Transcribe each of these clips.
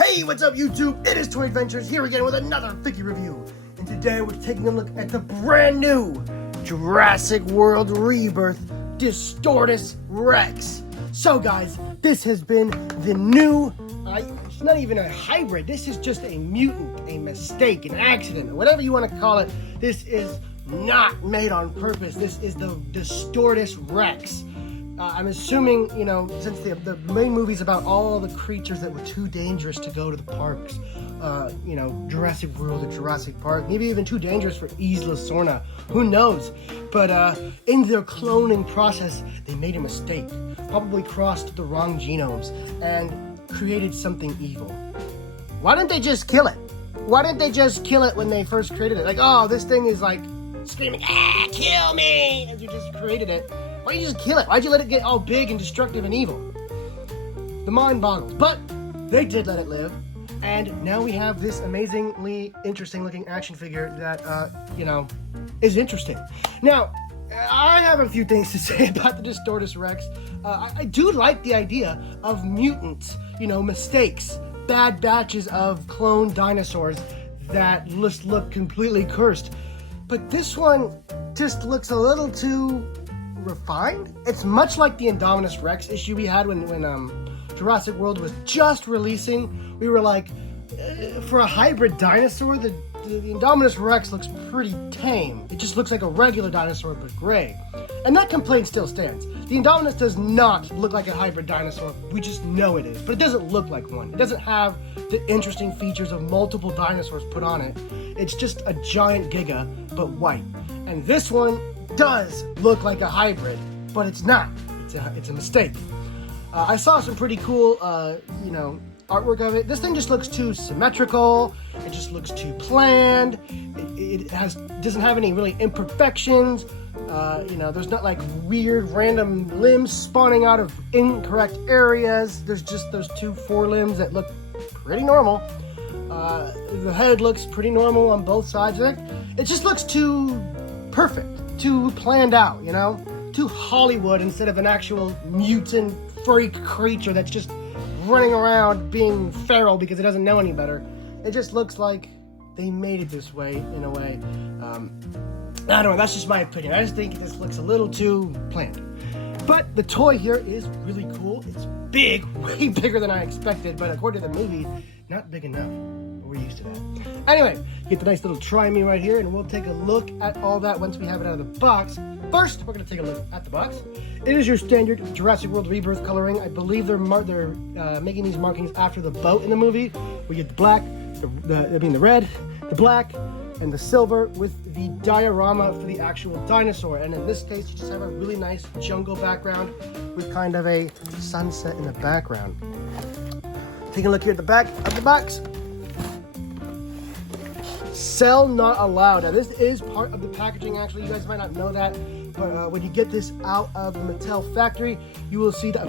Hey, what's up YouTube? It is Toy Adventures here again with another figure review. And today we're taking a look at the brand new Jurassic World Rebirth DISTORTUS REX. So guys, this has been the new, it's not even a hybrid, this is just a mutant, a mistake, an accident, whatever you want to call it. This is not made on purpose. This is the DISTORTUS REX. I'm assuming, you know, since the main movie's about all the creatures that were too dangerous to go to the parks, you know, Jurassic World or Jurassic Park, maybe even too dangerous for Isla Sorna, who knows? But in their cloning process, they made a mistake, probably crossed the wrong genomes, and created something evil. Why didn't they just kill it? Why didn't they just kill it when they first created it? Like, oh, this thing is like screaming, ah, kill me, as you just created it. Why did you just kill it? Why'd you let it get all big and destructive and evil? The mind boggles. But they did let it live. And now we have this amazingly interesting looking action figure that, you know, is interesting. Now, I have a few things to say about the DISTORTUS REX. I do like the idea of mutants, you know, mistakes, bad batches of cloned dinosaurs that just look completely cursed. But this one just looks a little too refined. It's much like the Indominus Rex issue we had when Jurassic World was just releasing. We were like, for a hybrid dinosaur, the Indominus Rex looks pretty tame. It just looks like a regular dinosaur but gray. And that complaint still stands. The Indominus does not look like a hybrid dinosaur. We just know it is, but it doesn't look like one. It doesn't have the interesting features of multiple dinosaurs put on it. It's just a giant giga, but white. And this one does look like a hybrid, but it's not. It's a mistake. I saw some pretty cool, you know, artwork of it. This thing just looks too symmetrical. It just looks too planned. It doesn't have any really imperfections. You know, there's not like weird random limbs spawning out of incorrect areas. There's just those two forelimbs that look pretty normal. The head looks pretty normal on both sides of it. It just looks too perfect. Too planned out, you know? Too Hollywood instead of an actual mutant freak creature that's just running around being feral because it doesn't know any better. It just looks like they made it this way, in a way. I don't know, that's just my opinion. I just think this looks a little too planned. But the toy here is really cool. It's big, way bigger than I expected, but according to the movie, not big enough. We're used to that. Anyway, get the nice little try me right here, and we'll take a look at all that once we have it out of the box. First, we're going to take a look at the box. It is your standard Jurassic World Rebirth coloring. I believe they're making these markings after the boat in the movie. We get the black, the red, the black, and the silver with the diorama for the actual dinosaur. And in this case, you just have a really nice jungle background with kind of a sunset in the background. Take a look here at the back of the box. Sell not allowed. Now this is part of the packaging, actually. You guys might not know that, but when you get this out of the Mattel factory, you will see that.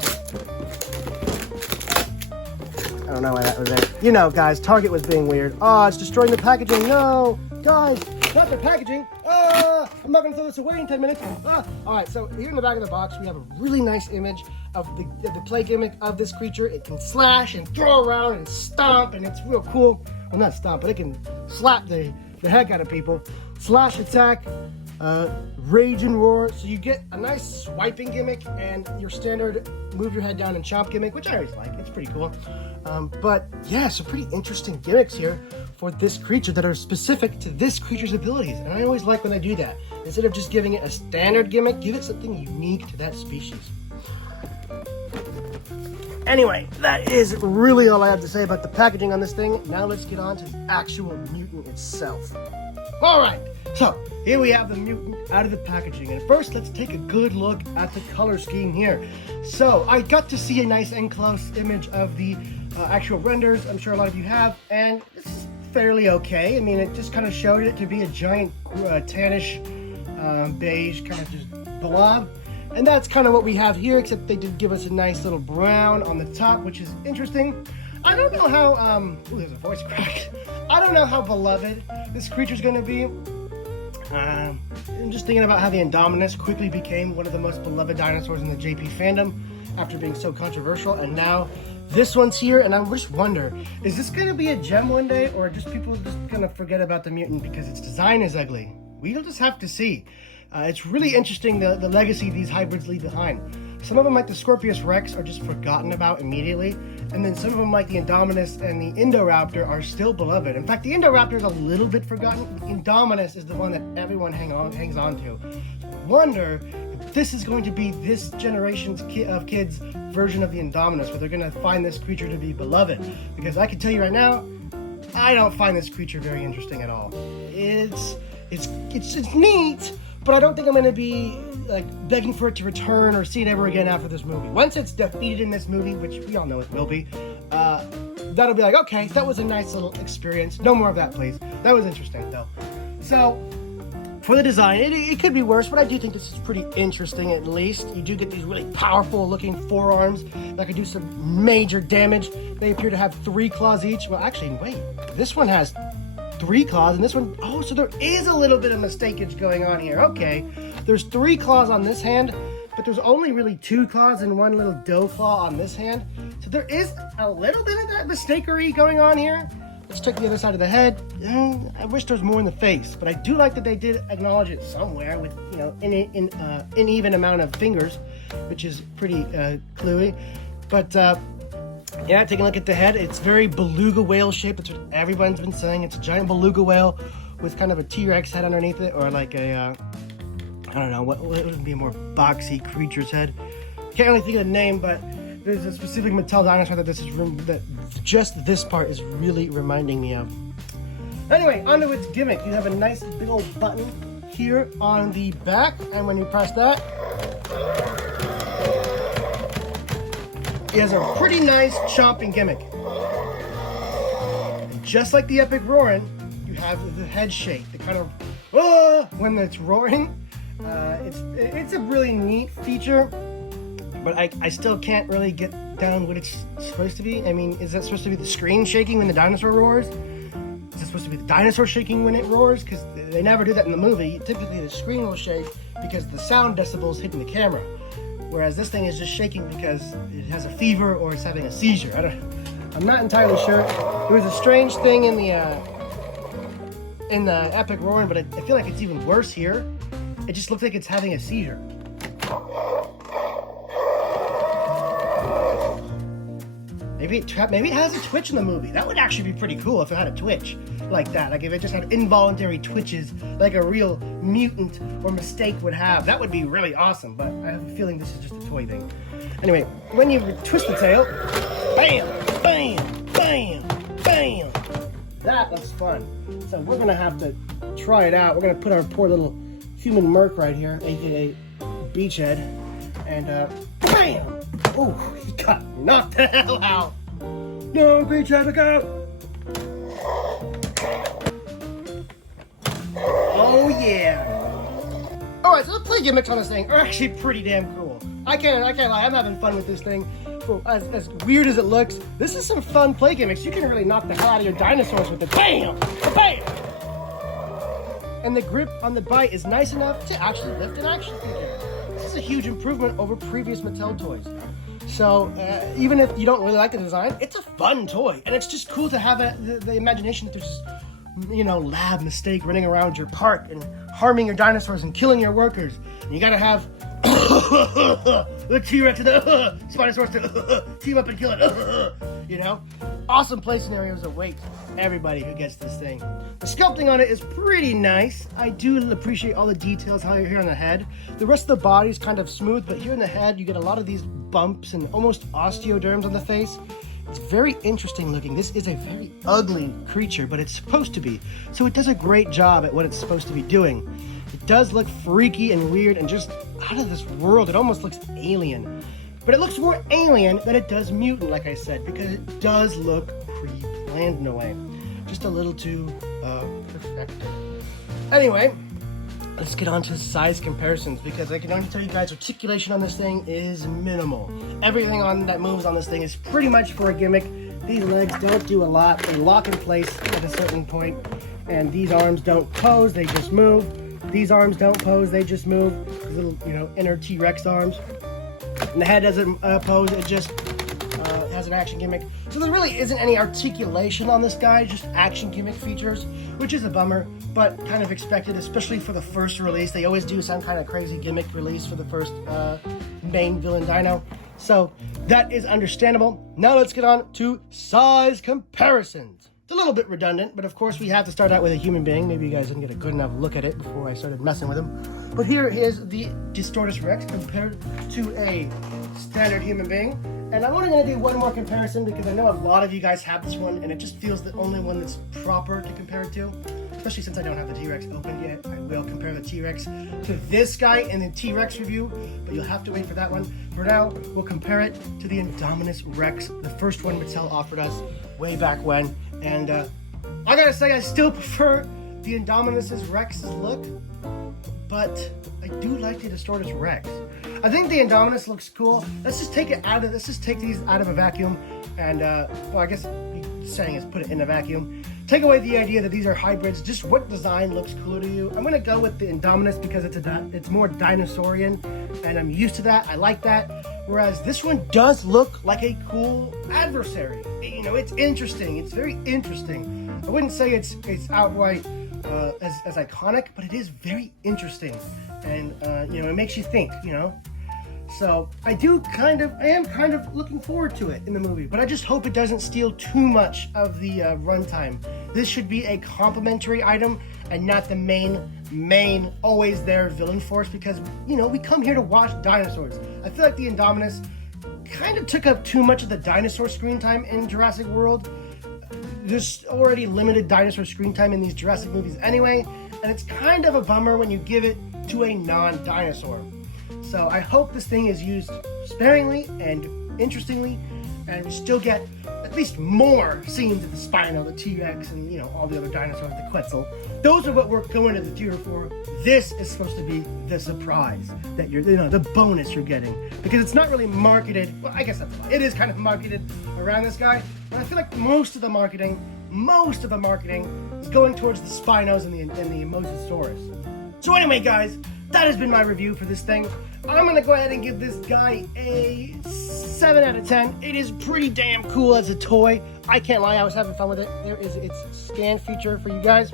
I don't know why that was there. You know, guys, Target was being weird. Oh, it's destroying the packaging. No, guys, not the packaging. I'm not gonna throw this away in 10 minutes. All right, so here in the back of the box, we have a really nice image of the play gimmick of this creature. It can slash and throw around and stomp, and it's real cool. Well, not stomp, but it can slap the heck out of people. Slash attack, rage and roar. So you get a nice swiping gimmick and your standard move your head down and chomp gimmick, which I always like. It's pretty cool. But yeah, some pretty interesting gimmicks here for this creature that are specific to this creature's abilities. And I always like when they do that. Instead of just giving it a standard gimmick, give it something unique to that species. Anyway, that is really all I have to say about the packaging on this thing. Now let's get on to the actual mutant itself. Alright, so here we have the mutant out of the packaging. And first, let's take a good look at the color scheme here. So, I got to see a nice and close image of the actual renders. I'm sure a lot of you have. And this is fairly okay. I mean, it just kind of showed it to be a giant tannish beige kind of just blob. And that's kind of what we have here, except they did give us a nice little brown on the top, which is interesting. I don't know how, ooh, there's a voice crack. I don't know how beloved this creature's going to be. I'm just thinking about how the Indominus quickly became one of the most beloved dinosaurs in the JP fandom after being so controversial, and now This one's here, and I just wonder, is this gonna be a gem one day, or just people just gonna forget about the mutant because its design is ugly? We'll just have to see. It's really interesting the legacy these hybrids leave behind. Some of them, like the DISTORTUS Rex, are just forgotten about immediately, and then some of them, like the Indominus and the Indoraptor, are still beloved. In fact, the Indoraptor is a little bit forgotten. Indominus is the one that everyone hangs on to. I wonder if this is going to be this generation's of kids' version of the Indominus, where they're going to find this creature to be beloved. Because I can tell you right now, I don't find this creature very interesting at all. It's neat, but I don't think I'm going to be like begging for it to return or see it ever again after this movie. Once it's defeated in this movie, which we all know it will be, that'll be like, okay, that was a nice little experience. No more of that, please. That was interesting, though. So, for the design, it could be worse, but I do think this is pretty interesting, at least. You do get these really powerful-looking forearms that could do some major damage. They appear to have 3 claws each. Well, actually, wait. This one has 3 claws, and this one, oh, so there is a little bit of mistakeage going on here. Okay, there's 3 claws on this hand, but there's only really 2 claws and 1 little doe claw on this hand. So there is a little bit of that mistakery going on here. Let's check the other side of the head. I wish there was more in the face, but I do like that they did acknowledge it somewhere with, you know, an even amount of fingers, which is pretty cluey. But yeah, taking a look at the head, it's very beluga whale shaped. That's what everyone's been saying. It's a giant beluga whale with kind of a T-Rex head underneath it, or like a, I don't know, what would be a more boxy creature's head. Can't really think of the name, but there's a specific Mattel dinosaur that just this part is really reminding me of. Anyway, onto its gimmick. You have a nice big old button here on the back, and when you press that, it has a pretty nice chomping gimmick. And just like the epic roaring, you have the head shake, the kind of when it's roaring. It's a really neat feature, but I still can't really get down what it's supposed to be. I mean, is that supposed to be the screen shaking when the dinosaur roars? Is it supposed to be the dinosaur shaking when it roars? Because they never do that in the movie. Typically the screen will shake because the sound decibels hitting the camera. Whereas this thing is just shaking because it has a fever or it's having a seizure. I'm not entirely sure. There was a strange thing in the epic roaring, but I feel like it's even worse here. It just looks like it's having a seizure. Maybe it has a twitch in the movie. That would actually be pretty cool if it had a twitch like that. Like if it just had involuntary twitches like a real mutant or mistake would have. That would be really awesome, but I have a feeling this is just a toy thing. Anyway, when you twist the tail, bam, bam, bam, bam. That looks fun. So we're gonna have to try it out. We're gonna put our poor little human merc right here, aka Beachhead, and bam! Oh, he got knocked the hell out. No, Beachhead, look out! Oh yeah! Alright, so the play gimmicks on this thing are actually pretty damn cool. I can't lie, I'm having fun with this thing. Well, as weird as it looks, this is some fun play gimmicks. You can really knock the hell out of your dinosaurs with it. Bam! Bam! And the grip on the bite is nice enough to actually lift an action figure. This is a huge improvement over previous Mattel toys. So even if you don't really like the design, it's a fun toy, and it's just cool to have the imagination that there's this, you know, lab mistake running around your park and harming your dinosaurs and killing your workers. And you gotta have the T-Rex and the Spinosaurus to team up and kill it. You know, awesome play scenarios await everybody who gets this thing. The sculpting on it is pretty nice. I do appreciate all the details how you're here on the head. The rest of the body is kind of smooth, but here in the head you get a lot of these bumps and almost osteoderms on the face. It's very interesting looking. This is a very ugly creature, but it's supposed to be. So it does a great job at what it's supposed to be doing. It does look freaky and weird and just out of this world. It almost looks alien. But it looks more alien than it does mutant, like I said, because it does look pre-planned in a way. Just a little too perfected. Anyway, let's get on to size comparisons, because I can only tell you guys articulation on this thing is minimal. Everything on that moves on this thing is pretty much for a gimmick. These legs don't do a lot. They lock in place at a certain point, and these arms don't pose, they just move. These arms don't pose, they just move. These little, you know, inner T-Rex arms. And the head doesn't pose, it just has an action gimmick. So there really isn't any articulation on this guy, just action gimmick features, which is a bummer, but kind of expected, especially for the first release. They always do some kind of crazy gimmick release for the first main villain dino. So that is understandable. Now let's get on to size comparisons. It's a little bit redundant, but of course we have to start out with a human being. Maybe you guys didn't get a good enough look at it before I started messing with him. But here is the DISTORTUS REX compared to a standard human being. And I'm only going to do one more comparison because I know a lot of you guys have this one, and it just feels the only one that's proper to compare it to. Especially since I don't have the T-Rex open yet. I will compare the T-Rex to this guy in the T-Rex review, but you'll have to wait for that one. For now, we'll compare it to the Indominus Rex, the first one Mattel offered us way back when. And I gotta say, I still prefer the Indominus Rex's look, but I do like the DISTORTUS Rex. I think the Indominus looks cool. Let's just take these out of a vacuum, and well, I guess saying is put it in a vacuum. Take away the idea that these are hybrids. Just what design looks cooler to you? I'm gonna go with the Indominus because it's more dinosaurian, and I'm used to that. I like that. Whereas this one does look like a cool adversary. You know, it's interesting. It's very interesting. I wouldn't say it's outright as iconic, but it is very interesting, and you know, it makes you think. You know. So I am kind of looking forward to it in the movie, but I just hope it doesn't steal too much of the runtime. This should be a complementary item and not the main always there villain force, because you know, we come here to watch dinosaurs. I feel like the Indominus kind of took up too much of the dinosaur screen time in Jurassic World. There's already limited dinosaur screen time in these Jurassic movies anyway, and it's kind of a bummer when you give it to a non-dinosaur. So I hope this thing is used sparingly and interestingly, and we still get at least more scenes of the Spino, the T-Rex, and you know, all the other dinosaurs, the Quetzal. Those are what we're going to the theater for. This is supposed to be the surprise that you're, you know, the bonus you're getting, because it's not really marketed. Well, I guess that's a lie. It is kind of marketed around this guy, but I feel like most of the marketing is going towards the Spinos and the Mosasaurus. So anyway, guys, that has been my review for this thing. I'm gonna go ahead and give this guy a 7 out of 10. It is pretty damn cool as a toy. I can't lie, I was having fun with it. There is its scan feature for you guys.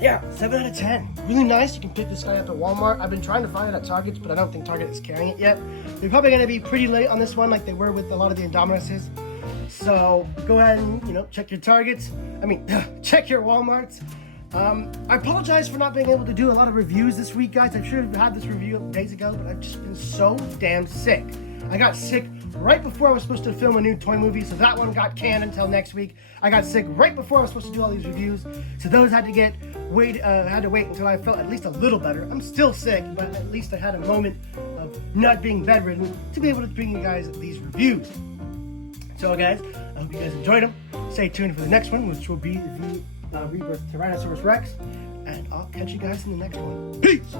Yeah, 7 out of 10. Really nice. You can pick this guy up at Walmart. I've been trying to find it at Target's, but I don't think Target is carrying it yet. They're probably gonna be pretty late on this one, like they were with a lot of the Indominuses. So go ahead and, you know, check your Targets. Check your Walmarts. I apologize for not being able to do a lot of reviews this week, guys. I should have had this review days ago, but I've just been so damn sick. I got sick right before I was supposed to film a new toy movie, so that one got canned until next week. I got sick right before I was supposed to do all these reviews, so those had to wait until I felt at least a little better. I'm still sick, but at least I had a moment of not being bedridden to be able to bring you guys these reviews. So guys, I hope you guys enjoyed them. Stay tuned for the next one, which will be the Rebirth Tyrannosaurus Rex, and I'll catch you guys in the next one. Peace!